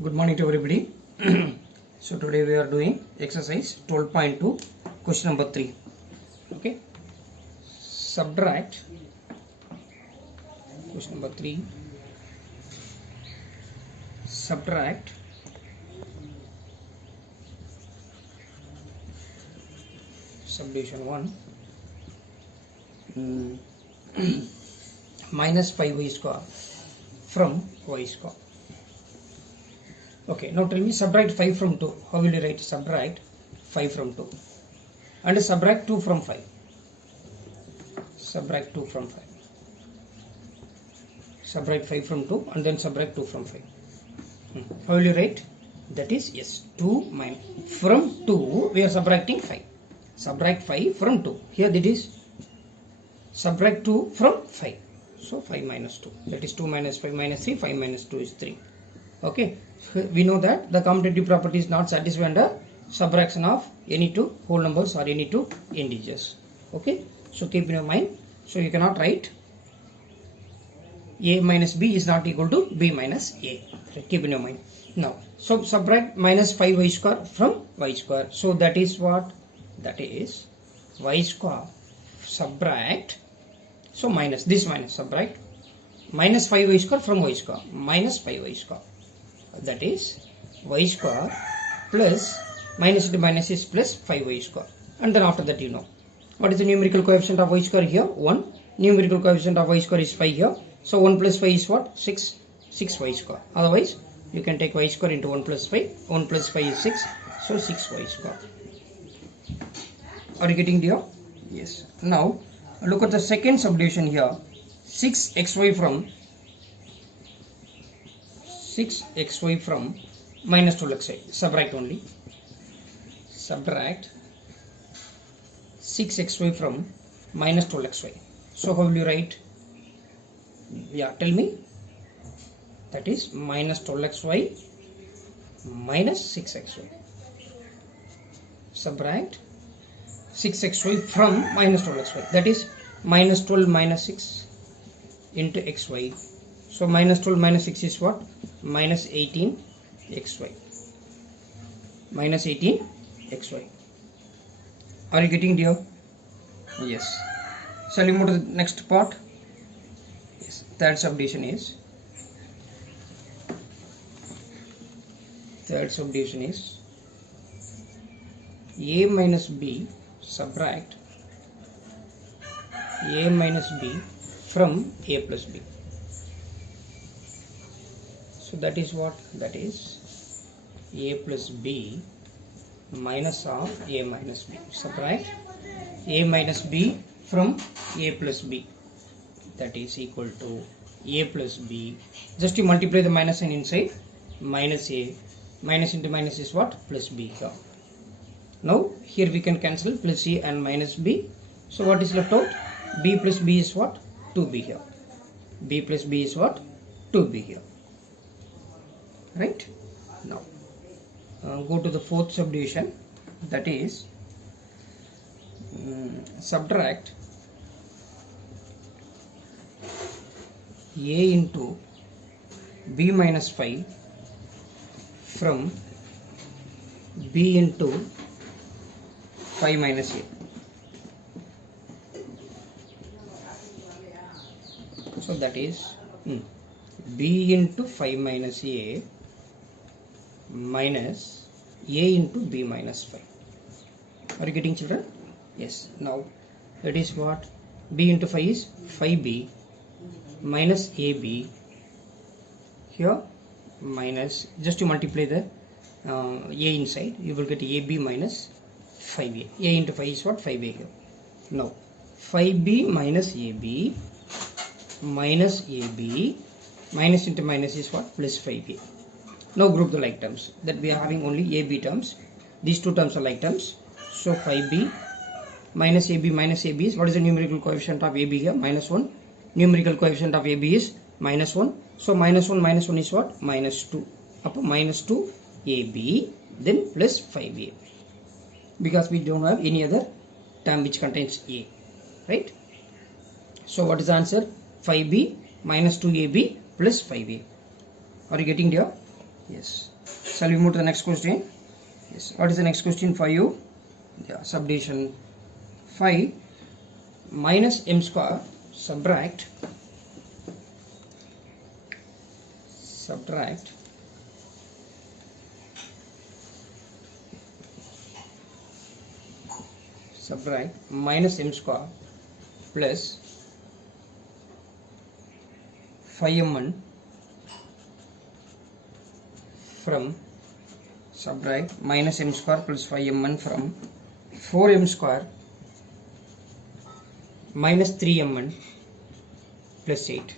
Good morning to everybody. So today we are doing exercise 12.2 question number 3. Okay, subtract question number 3, subtract subdivision 1 minus 5y square from y square. Okay, now tell me, subtract 5 from 2. How will you write? Subtract 5 from 2 and subtract 2 from 5. Subtract 2 from 5. Subtract 5 from 2 and then subtract 2 from 5. How will you write? That is, yes, 2 minus, from 2 we are subtracting 5. Subtract 5 from 2. Here that is subtract 2 from 5. So 5 minus 2. That is 2 minus 5 minus 3. 5 minus 2 is 3. Okay. We know that the commutative property is not satisfied under subtraction of any two whole numbers or any two integers. Okay. So keep in your mind. So you cannot write a minus b is not equal to b minus a. Keep in your mind. Now, so subtract minus 5y square from y square. So that is what? That is y square subtract. So minus this minus subtract minus 5y square from y square minus 5y square. That is y square plus minus into minus is plus 5y square. And then after that you know. What is the numerical coefficient of y square here? 1. Numerical coefficient of y square is 5 here. So 1 plus 5 is what? 6. 6y square. Otherwise, you can take y square into 1 plus 5. 1 plus 5 is 6. So 6y square. Are you getting there? Yes. Now, look at the second subdivision here. 6xy from 6xy from minus 12xy. Subtract only. Subtract 6xy from minus 12xy. So how will you write? Yeah, tell me. That is minus 12xy minus 6xy. Subtract 6xy from minus 12xy. That is minus 12 minus 6 into xy. So minus 12 minus 6 is what? Minus 18xy. Minus 18xy. Are you getting there? Yes. Shall we move to the next part? Yes. Third subdivision is a minus b subtract a minus b from a plus b. So that is what? That is a plus b minus of a minus b. Subtract a minus b from a plus b. That is equal to a plus b. Just you multiply the minus sign inside. Minus a. Minus into minus is what? Plus b here. Now here we can cancel plus a and minus b. So what is left out? B plus b is what? 2b here. B plus b is what? 2b here. Right? Now go to the fourth subdivision. That is subtract a into b minus 5 from b into 5 minus a. So that is b into 5 minus a minus a into b minus 5. Are you getting, children? Yes. Now that is what? B into 5 is 5b minus ab here minus, just to multiply the a inside, you will get ab minus 5a. A into 5 is what? 5a here. Now 5b minus ab minus ab minus into minus is what? Plus 5a. Now group the like terms. That we are having only ab terms. These two terms are like terms. So 5b minus ab is, what is the numerical coefficient of ab here? Minus 1. Numerical coefficient of ab is minus 1. So minus 1 is what? Minus 2. Up minus 2 ab, then plus 5a. Because we don't have any other term which contains a. Right? So what is the answer? 5b minus 2ab plus 5a. Are you getting there? Yes. Shall we move to the next question? Yes. What is the next question for you? Yeah, subdivision 5 minus m square subtract （minus m square plus 5mn from (minus m square plus 5mn from 4m square minus 3mn plus 8.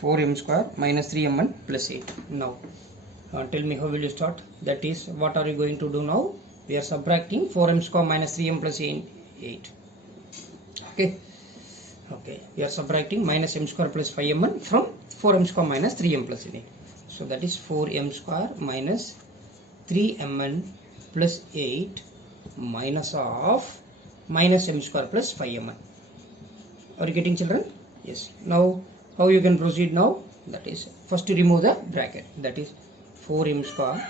4m square minus 3mn plus 8. Now tell me, how will you start? That is, what are you going to do now? We are subtracting 4m square minus 3m plus 8. Okay. We are subtracting minus m square plus 5mn from 4m square minus 3m plus 8. So that is 4m square minus 3mn plus 8 minus of minus m square plus 5mn. Are you getting, children? Yes. Now how you can proceed now? That is, first to remove the bracket. That is 4m square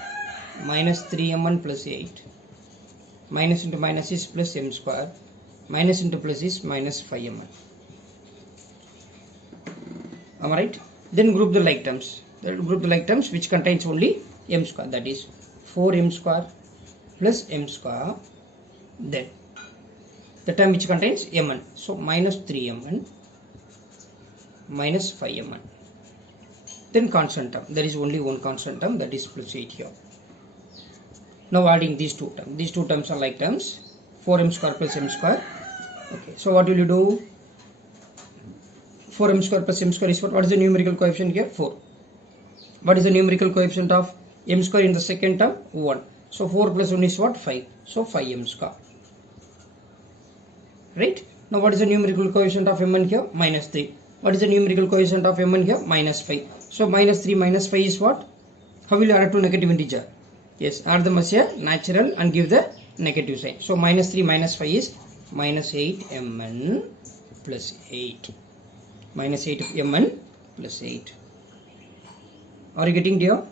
minus 3mn plus 8. Minus into minus is plus m square. Minus into plus is minus 5mn. Am I right? Then group the like terms. Group the like terms which contains only m square. That is 4m square plus m square. Then the term which contains mn. So minus 3mn minus 5mn. Then constant term. There is only one constant term, that is plus 8 here. Now adding these two terms. These two terms are like terms. 4m square plus m square. Okay. So what will you do? 4m square plus m square is what? What is the numerical coefficient here? 4. What is the numerical coefficient of m square in the second term? 1. So 4 plus 1 is what? 5. So 5m square. Right? Now what is the numerical coefficient of mn here? Minus 3. What is the numerical coefficient of mn here? Minus 5. So minus 3 minus 5 is what? How will you add to negative integer? Yes, add them as a natural and give the negative sign. So minus 3 minus 5 is minus 8mn plus 8. Minus 8mn plus 8. Are you getting dear?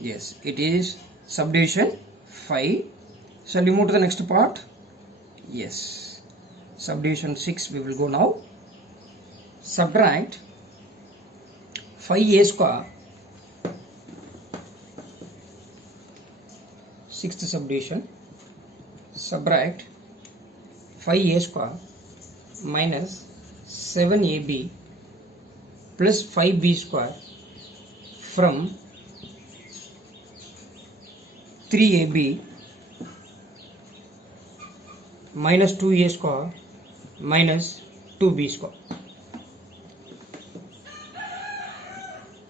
Yes, it is subdivision 5. Shall we move to the next part? Yes. Subdivision 6 we will go now. Subtract 5a square. Sixth subdivision. Subtract 5a square minus 7ab plus 5b square from 3ab minus 2a square minus 2b square.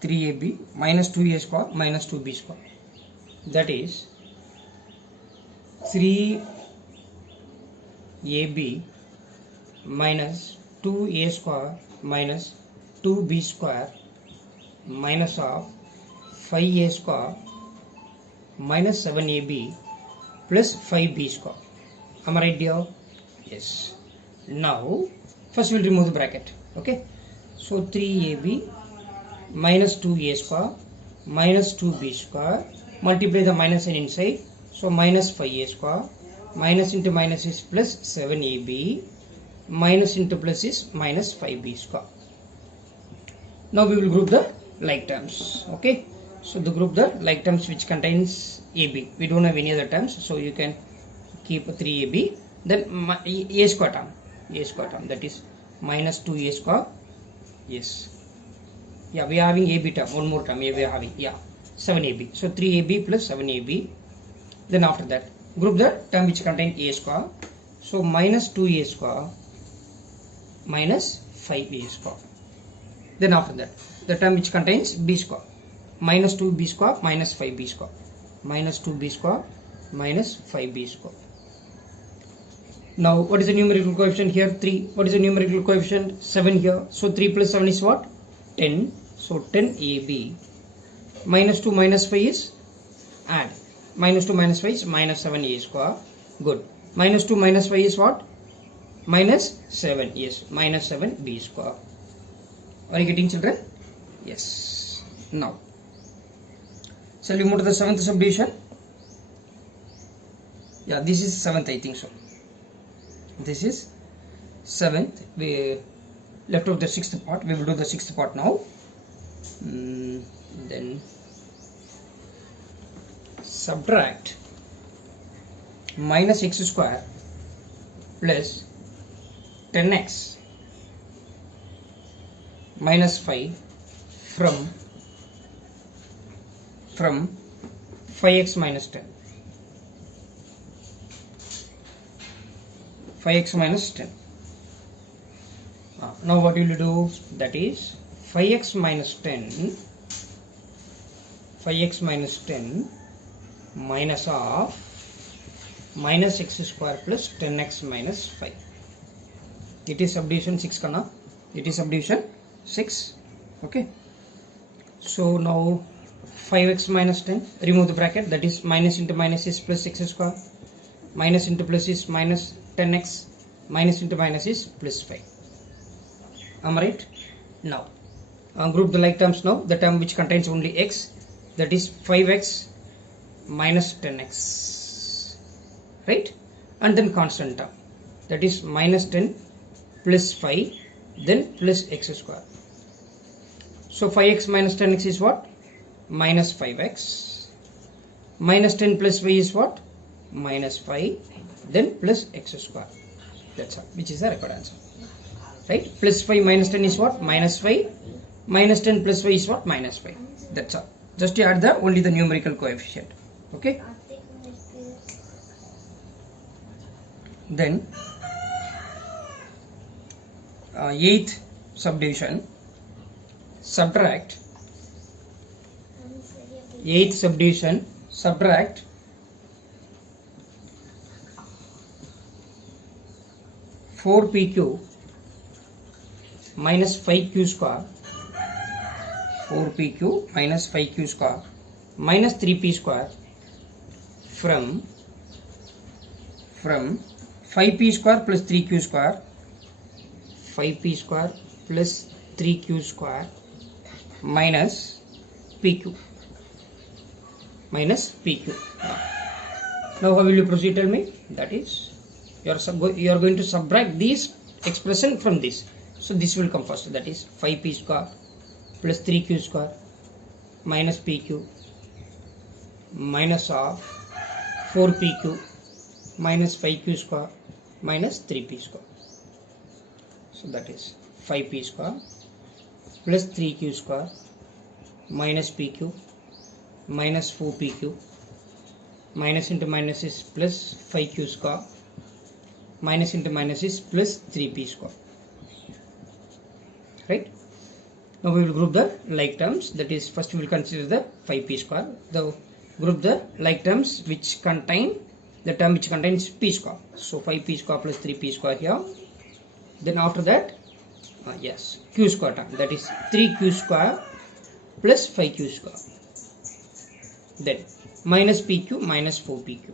3ab minus 2a square minus 2b square. That is 3ab minus 2a square minus 2b square minus of 5a square minus 7ab plus 5b square. Am I right, dear? Yes. Now first we will remove the bracket. Okay. So 3ab minus 2a square minus 2b square, multiply the minus sign inside. So minus 5a square, minus into minus is plus 7ab, minus into plus is minus 5b square. Now we will group the like terms. Okay. So the group the like terms which contains ab. We don't have any other terms, so you can keep 3ab. Then a square term. That is minus 2a square. Yes. Yeah, we are having ab term. One more term. We are having 7ab. So 3ab plus 7ab. Then after that, group the term which contains a square. So minus 2a square minus 5a square. Then after that, the term which contains b square. Minus 2b square minus 5b square. Minus 2b square minus 5b square. Now what is the numerical coefficient here? 3. What is the numerical coefficient? 7 here. So 3 plus 7 is what? 10. So 10ab. Minus 2 minus 5 is add. Minus 2 minus 5 is minus 7a square. Good. Minus 2 minus 5 is what? Minus 7. Yes. Minus 7b square. Are you getting, children? Yes. Now Shall we move to the 7th subdivision? Yeah, this is 7th, I think so. This is 7th. We left out the 6th part. We will do the 6th part now. Then subtract minus x square plus 10x minus 5 from 5x minus 10. 5x minus 10. Now what will you do? That is 5x minus 10 minus of minus x square plus 10x minus 5. It is subdivision 6 kana. It is subdivision 6. Okay. So now 5x minus 10, remove the bracket, that is minus into minus is plus x square, minus into plus is minus 10x, minus into minus is plus 5. Am I right? Now group the like terms now, the term which contains only x, that is 5x minus 10x, right? And then constant term, that is minus 10 plus 5 then plus x square. So 5x minus 10x is what? Minus 5x. Minus 10 plus 5 is what? Minus 5 then plus x square. That's all, which is the required answer, right? Plus 5 minus 10 is what? Minus 5. Minus 10 plus 5 is what? Minus 5. That's all. Just to add the only the numerical coefficient. Okay. Then 8th subdivision, subtract 8th subdivision, subtract 4pq minus 5q square, 4pq minus 5q square minus 3p square from 5p square plus 3q square, 5p square plus 3q square minus pq, Now how will you proceed? Tell me. That is, you are going to subtract this expression from this. So this will come first. That is 5p square plus 3q square minus pq minus of 4pq minus 5q square minus 3p square. So that is 5p square plus 3q square minus pq minus 4pq, minus into minus is plus 5q square, minus into minus is plus 3p square, right? Now we will group the like terms. That is, first we will consider the 5p square. The group the like terms which contain the term which contains p square. So 5p square plus 3p square here. Then after that, yes, q square term, that is 3q square plus 5q square. Then minus pq minus 4pq,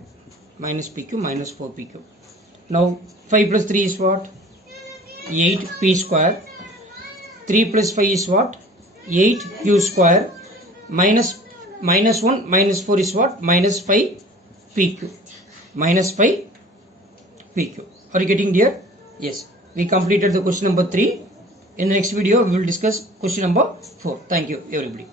minus pq minus 4pq. Now 5 plus 3 is what? 8p square. 3 plus 5 is what? 8q square minus 1 minus 4 is what? Minus 5pq, minus 5pq. Are you getting there? Yes. We completed the question number 3. In the next video we will discuss question number 4. Thank you everybody.